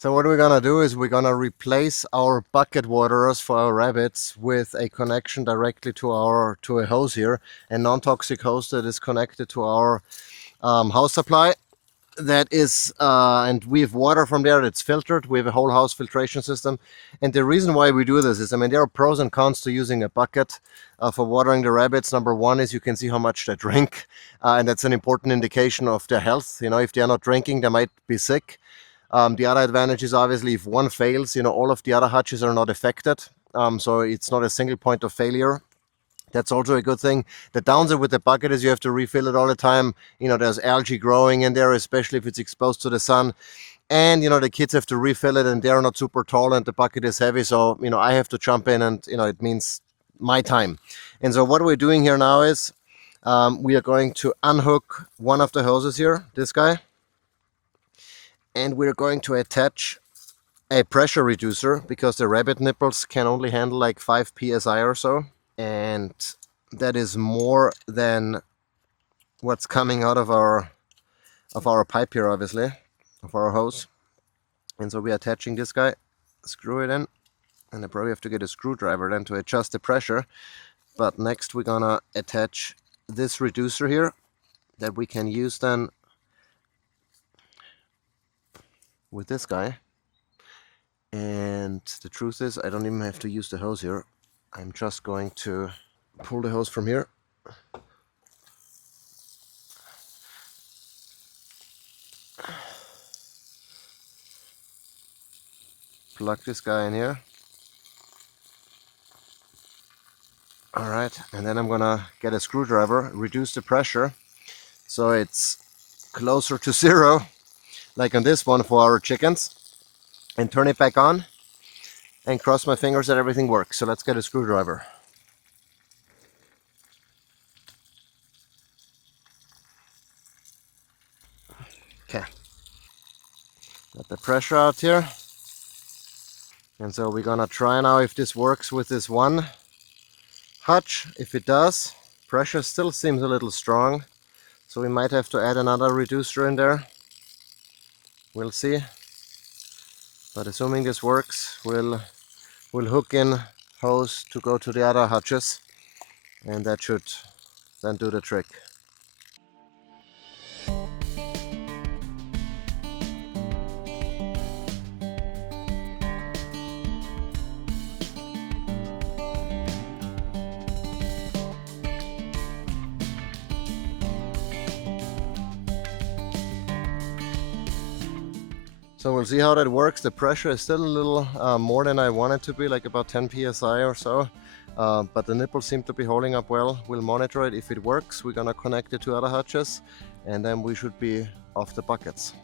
So what we're gonna do is we're gonna replace our bucket waterers for our rabbits with a connection directly to a hose here, a non-toxic hose that is connected to our house supply. That is, and we have water from there that's filtered. We have a whole house filtration system. And the reason why we do this is, I mean, there are pros and cons to using a bucket for watering the rabbits. Number one is you can see how much they drink, and that's an important indication of their health. You know, if they're not drinking, they might be sick. The other advantage is obviously if one fails, you know, all of the other hutches are not affected. So it's not a single point of failure. That's also a good thing. The downside with the bucket is you have to refill it all the time. You know, there's algae growing in there, especially if it's exposed to the sun. And, you know, the kids have to refill it and they're not super tall and the bucket is heavy. So, you know, I have to jump in and, you know, it means my time. And so what we're doing here now is we are going to unhook one of the hoses here, this guy. And we're going to attach a pressure reducer because the rabbit nipples can only handle like 5 psi or so. And that is more than what's coming out of our pipe here, obviously, of our hose. And so we're attaching this guy, screw it in, and I probably have to get a screwdriver then to adjust the pressure. But next we're gonna attach this reducer here that we can use then with this guy. And the truth is, I don't even have to use the hose here. I'm just going to pull the hose from here. Plug this guy in here. All right, and then I'm gonna get a screwdriver, reduce the pressure so it's closer to 0, like on this one for our chickens, and turn it back on and cross my fingers that everything works. So let's get a screwdriver. Okay, got the pressure out here. And so we're gonna try now if this works with this one hutch. If it does, pressure still seems a little strong. So we might have to add another reducer in there. We'll see. But assuming this works, we'll hook in hose to go to the other hutches, and that should then do the trick. So we'll see how that works. The pressure is still a little more than I want it to be, like about 10 psi or so. But the nipples seem to be holding up well. We'll monitor it. If it works, we're gonna connect it to other hutches, and then we should be off the buckets.